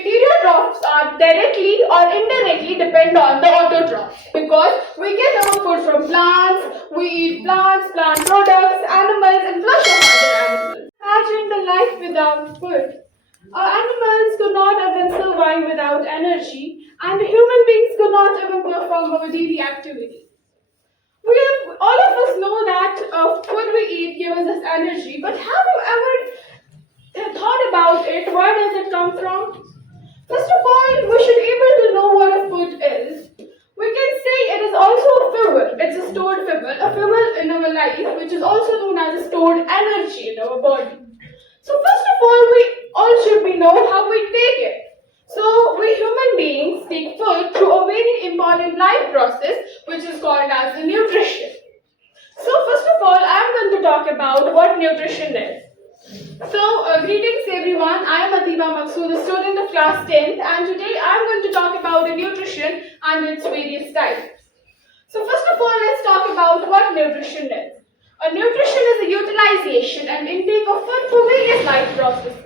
heterotrophs are directly or indirectly depend on the autotrophs because we get our food from plants, we eat plants, plant products, animals, and flush of other animals. Imagine the life without food. Animals could not even survive without energy, and human beings could not even perform our daily activities. All of us know that food we eat gives us energy, but have you ever thought about it? Where does it come from? First of all, we should be able to know what a food is. We can say it is also a fuel. It's a stored fuel in our life, which is also known as a stored energy in our body. So first of all, we all should be know how we take it. So we human beings take food through a very important life process, which is called as the nutrition. So first of all, I am going to talk about what nutrition is. So greetings everyone, I am Atiba Maqsood, a student of class 10th, and today I am going to talk about the nutrition and its various types. So first of all, let's talk about what nutrition is. A nutrition is a utilization and intake of food for various life processes.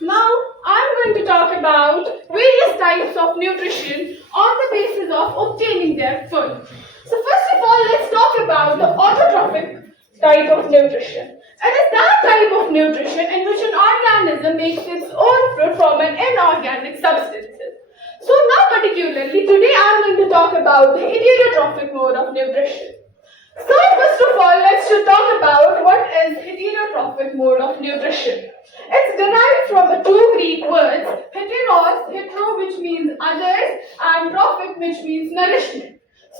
Now, I'm going to talk about various types of nutrition on the basis of obtaining their food. So first of all, let's talk about the autotrophic type of nutrition. It is that type of nutrition in which an organism makes its own food from an inorganic substances. So now particularly, today I'm going to talk about the heterotrophic mode of nutrition. So first of all, let's talk about what is heterotrophic mode of nutrition. It's derived from two Greek words, heteros, hetero which means others, and trophic which means nourishment.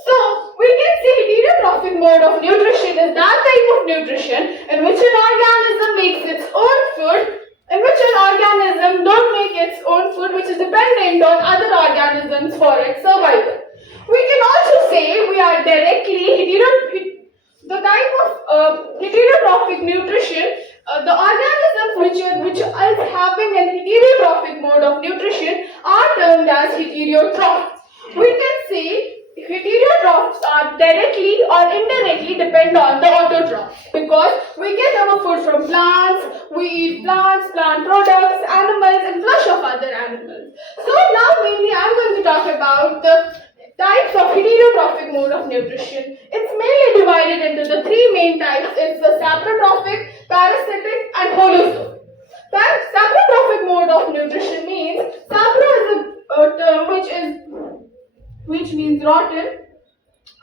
So we can say heterotrophic mode of nutrition is that type of nutrition in which an organism makes its own food, in which an organism don't make its own food which is dependent on other organisms for its survival. We can also say we are directly the type of heterotrophic nutrition, the organisms which is having an heterotrophic mode of nutrition are termed as heterotrophs. We can say heterotrophs are directly or indirectly depend on the autotrophs because we get our food from plants, we eat plants, plant products, animals, and flush of other animals. So now mainly I am going to talk about the types of heterotrophic mode of nutrition. It's mainly divided into the three main types. It's the saprotrophic, parasitic, and holozooic. Saprotrophic mode of nutrition means sapro is a term which means rotten,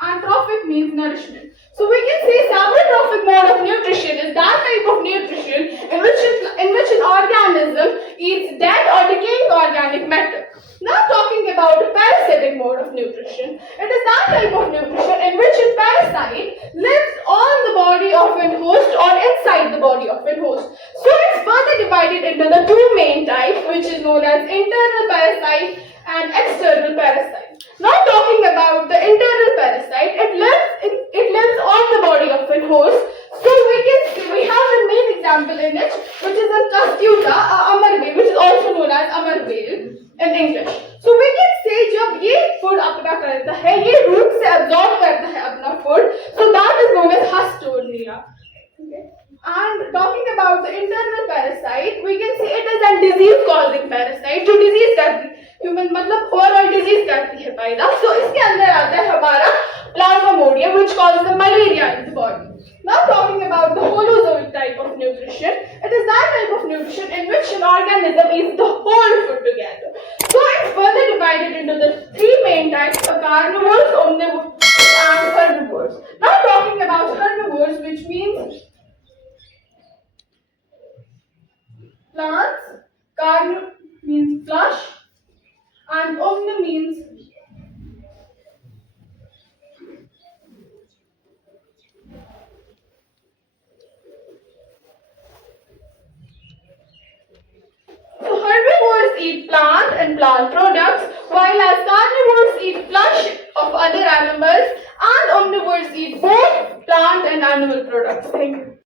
and trophic means nourishment. So we can say saprotrophic mode of nutrition is that type of nutrition in which an organism eats dead or decaying organic matter. Now talking about the parasitic mode of nutrition, it is that type of nutrition in which a parasite lives on the body of an host or inside the body of an host. So it's further divided into the two main types, which is known as internal parasite and external parasite. Now talking about the internal parasite, it lives on the body of a host. So we have the main example in it, which is a Castuta, amarvale, which is also known as amarvale in English. So we can say जब ये food अपना करता है, ये root से absorb करता है अपना food, so that is known as hastolia. Okay. And talking about the internal parasite, we can say it is a disease-causing parasite. जो disease करती है, human मतलब overall disease करती है पैदा. So इसके अंदर आता है हमारा plasmodium, which causes the malaria in the body. Now talking about the holozooic type of nutrition, it is that type of nutrition in which an organism eats the whole food together. So it's further divided into the three main types: carnivores, omnivores, and herbivores. Now talking about herbivores, which means plants, carn means flush, and omni means herbivores eat plant and plant products, while as carnivores eat flesh of other animals and omnivores eat both plant and animal products. Thank you.